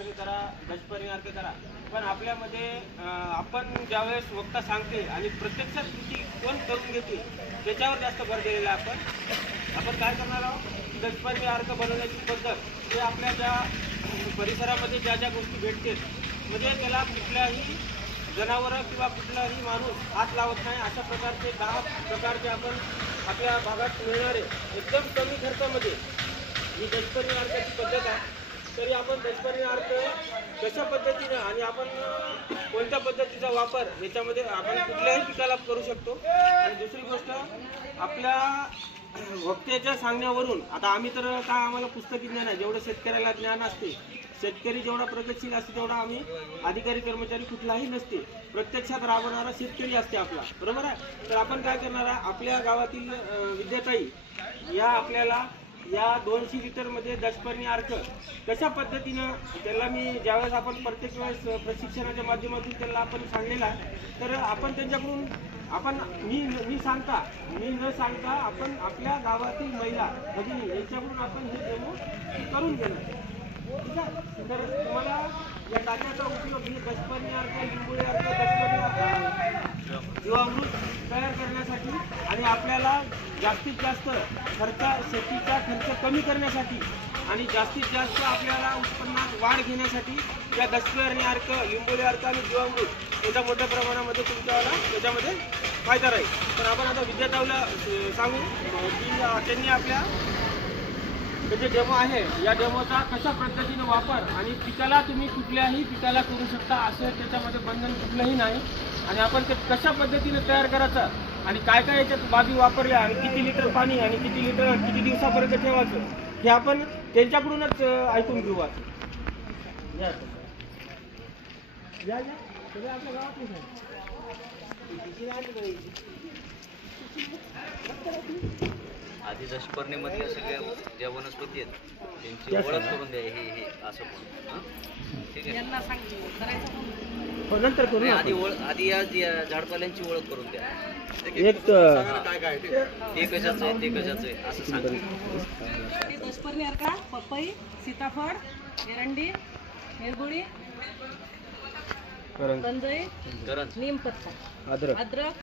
अर्क करा, दशपर्णी अर्क करा, पण आपल्यामध्ये आपण ज्यावेळेस वक्ता सांगते आणि प्रत्यक्षात कृती कोण करून घेते त्याच्यावर जास्त भर दिलेला आपण काय करणार आहोत, दशपर्णी अर्क बनवण्याची पद्धत हे आपल्या ज्या परिसरामध्ये ज्या ज्या गोष्टी भेटते म्हणजे त्याला कुठल्याही जनावरं किंवा कुठलाही माणूस हात लावत नाही अशा प्रकारचे 10 प्रकारचे आपण आपल्या भागात मिळणारे एकदम कमी खर्चामध्ये ही दशपर्णी अर्काची पद्धत आहे. तरी आपण दशपर्णी अर्क कशा पद्धतीनं आणि आपण कोणत्या पद्धतीचा वापर याच्यामध्ये आपण कुठल्याही पिकाला करू शकतो. आणि दुसरी गोष्ट आपल्या वक्त्याच्या सांगण्यावरून आता आम्ही तर काय आम्हाला पुस्तकी ज्ञान आहे, जेवढं शेतकऱ्याला ज्ञान असते, शेतकरी जेवढा प्रगतशील असते तेवढा आम्ही अधिकारी कर्मचारी कुठलाही नसते, प्रत्यक्षात राबवणारा शेतकरी असते आपला, बरोबर आहे. तर आपण काय करणार आहे, आपल्या गावातील विद्याताई या आपल्याला या 200 लिटरमध्ये दशपर्णी अर्क कशा पद्धतीनं त्याला मी ज्यावेळेस आपण प्रत्येक वेळेस प्रशिक्षणाच्या माध्यमातून त्याला आपण सांगलेला आहे, तर आपण त्यांच्याकडून आपण मी न सांगता आपण आपल्या गावातील महिला भगिनी यांच्याकडून आपण हे डेमो करून घेणार, ठीक आहे. तर तुम्हाला या टाक्याचा उपयोग ही दशपर्णी अर्क, लिंबोळी अर्क, दशपर्णी जीवामृत तयार करण्यासाठी आणि आपल्याला जास्तीत जास्त शेतीचा खर्च कमी करण्यासाठी आणि जास्तीत जास्त आपल्याला उत्पन्नात वाढ घेण्यासाठी या दशपर्णी अर्क, लिंबोळी अर्क आणि जीवामृत याचा मोठ्या प्रमाणामध्ये तुमच्याला याच्यामध्ये फायदा राहील. तर आपण आता विद्यार्थ्याला सांगू की त्यांनी आपल्या जे डेमो आहे या डेमोचा कशा पद्धतीने वापर आणि पिकाला तुम्ही कुठल्याही पिकाला करू शकता असं त्याच्यामध्ये बंधन कुठलंही नाही. आणि आपण ते कशा पद्धतीने तयार करायचं आणि काय काय याच्यात बाबी वापरल्या आणि किती लिटर पाणी आणि किती दिवसापर्यंत ठेवायचं हे आपण त्यांच्याकडूनच ऐकून घेऊ. सगळे आपल्या गावातच आधी दशपर्णीमधल्या सगळ्या ज्या वनस्पती आहेत त्यांची ओळख करून द्या, हे असं म्हणून, ठीक आहे. नंतर करू आधी या झाडपाल्यांची ओळख करून द्या, ते कशाचं आहे ते कशाचं आहे असं सांगा. दशपर्णी अर्क, पपई, सीताफळ, एरंडी, निरगुडी, कंजई, करंज, नीमपत्ता, अद्रक